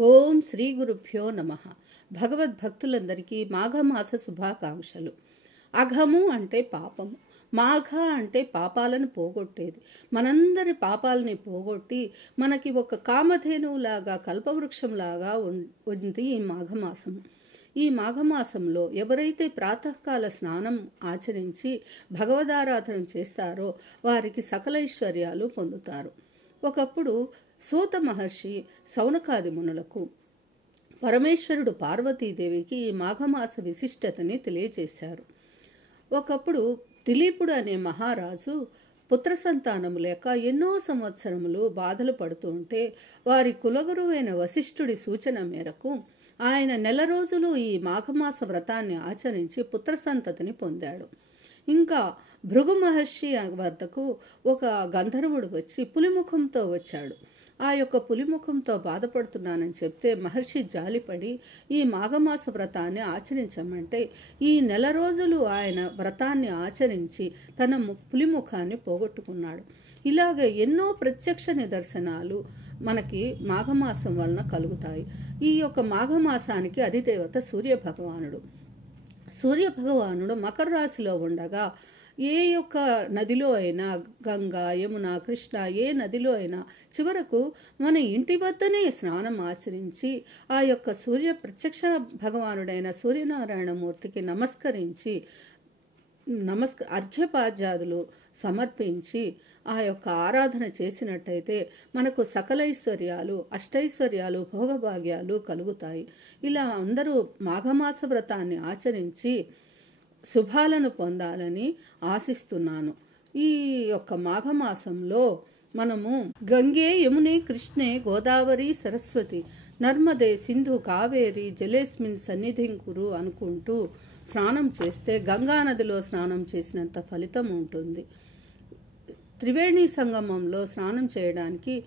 ఓం శ్రీ గురుభ్యో నమః. భగవద్భక్తులందరికీ మాఘమాస శుభాకాంక్షలు. అఘము అంటే పాపము, మాఘ అంటే పాపాలను పోగొట్టేది. మనందరి పాపాలని పోగొట్టి మనకి ఒక కామధేనువులాగా కల్పవృక్షంలాగా ఉంది ఈ మాఘమాసము. ఈ మాఘమాసంలో ఎవరైతే ప్రాతకాల స్నానం ఆచరించి భగవదారాధన చేస్తారో వారికి సకల ఐశ్వర్యాలు పొందుతారు. ఒకప్పుడు సూత మహర్షి సౌనకాది మునులకు పరమేశ్వరుడు పార్వతీదేవికి ఈ మాఘమాస విశిష్టతని తెలియజేశారు. ఒకప్పుడు దిలీపుడు అనే మహారాజు పుత్ర సంతానము లేక ఎన్నో సంవత్సరములు బాధలు పడుతూ ఉంటే వారి కులగురువైన వశిష్ఠుడి సూచన మేరకు ఆయన నెల రోజులు ఈ మాఘమాస వ్రతాన్ని ఆచరించి పుత్ర సంతతిని పొందాడు. ఇంకా భృగు మహర్షి వద్దకు ఒక గంధర్వుడు వచ్చి పులిముఖంతో వచ్చాడు. ఆ యొక్క పులిముఖంతో బాధపడుతున్నానని చెప్తే మహర్షి జాలిపడి ఈ మాఘమాస వ్రతాన్ని ఆచరించమంటే ఈ నెల రోజులు ఆయన వ్రతాన్ని ఆచరించి తన పులిముఖాన్ని పోగొట్టుకున్నాడు. ఇలాగ ఎన్నో ప్రత్యక్ష నిదర్శనాలు మనకి మాఘమాసం వలన కలుగుతాయి. ఈ యొక్క మాఘమాసానికి అధిదేవత సూర్యభగవానుడు. సూర్యభగవానుడు మకర రాశిలో ఉండగా ఏ యొక్క నదిలో అయినా, గంగా, యమున, కృష్ణ, ఏ నదిలో అయినా చివరకు మన ఇంటి వద్దనే స్నానం ఆచరించి ఆ యొక్క ప్రత్యక్ష భగవానుడైన సూర్యనారాయణమూర్తికి నమస్కరించి అర్ఘ్యపాద్యాదులు సమర్పించి ఆ యొక్క ఆరాధన చేసినట్టయితే మనకు సకలైశ్వర్యాలు, అష్టైశ్వర్యాలు, భోగభాగ్యాలు కలుగుతాయి. ఇలా అందరూ మాఘమాస వ్రతాన్ని ఆచరించి శుభాలను పొందాలని ఆశిస్తున్నాను. ఈ యొక్క మాఘమాసంలో మనము గంగే, యమునే, కృష్ణే, గోదావరి, సరస్వతి, నర్మదే, సింధు, కావేరి జలేస్మిన్ సన్నిధిం కురు అనుకుంటూ స్నానం చేస్తే గంగా నదిలో స్నానం చేసినంత ఫలితం ఉంటుంది. త్రివేణి సంగమంలో స్నానం చేయడానికి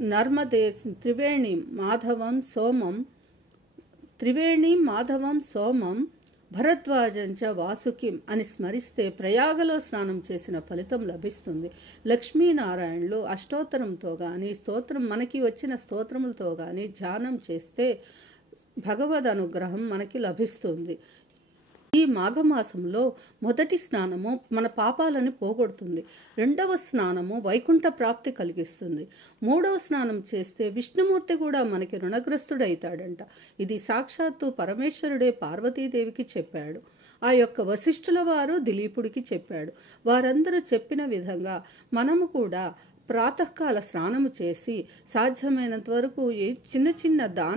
నర్మదే, త్రివేణి మాధవం సోమం భరద్వాజంచ వాసుకిం అని స్మరిస్తే ప్రయాగలో స్నానం చేసిన ఫలితం లభిస్తుంది. లక్ష్మీనారాయణులు అష్టోత్తరంతో కానీ మనకి వచ్చిన స్తోత్రములతో కానీ ధ్యానం చేస్తే భగవద్ అనుగ్రహం మనకి లభిస్తుంది. ఈ మాఘమాసంలో మొదటి స్నానము మన పాపాలను పోగొడుతుంది. రెండవ స్నానము వైకుంఠ ప్రాప్తి కలిగిస్తుంది. మూడవ స్నానం చేస్తే విష్ణుమూర్తి కూడా మనకి రుణగ్రస్తుడైతాడంట. ఇది సాక్షాత్తు పరమేశ్వరుడే పార్వతీదేవికి చెప్పాడు. ఆ యొక్క వశిష్ఠుల వారు దిలీపుడికి చెప్పాడు. వారందరూ చెప్పిన విధంగా మనము కూడా ప్రాతకాల స్నానము చేసి సాధ్యమైనంత వరకు చిన్న చిన్న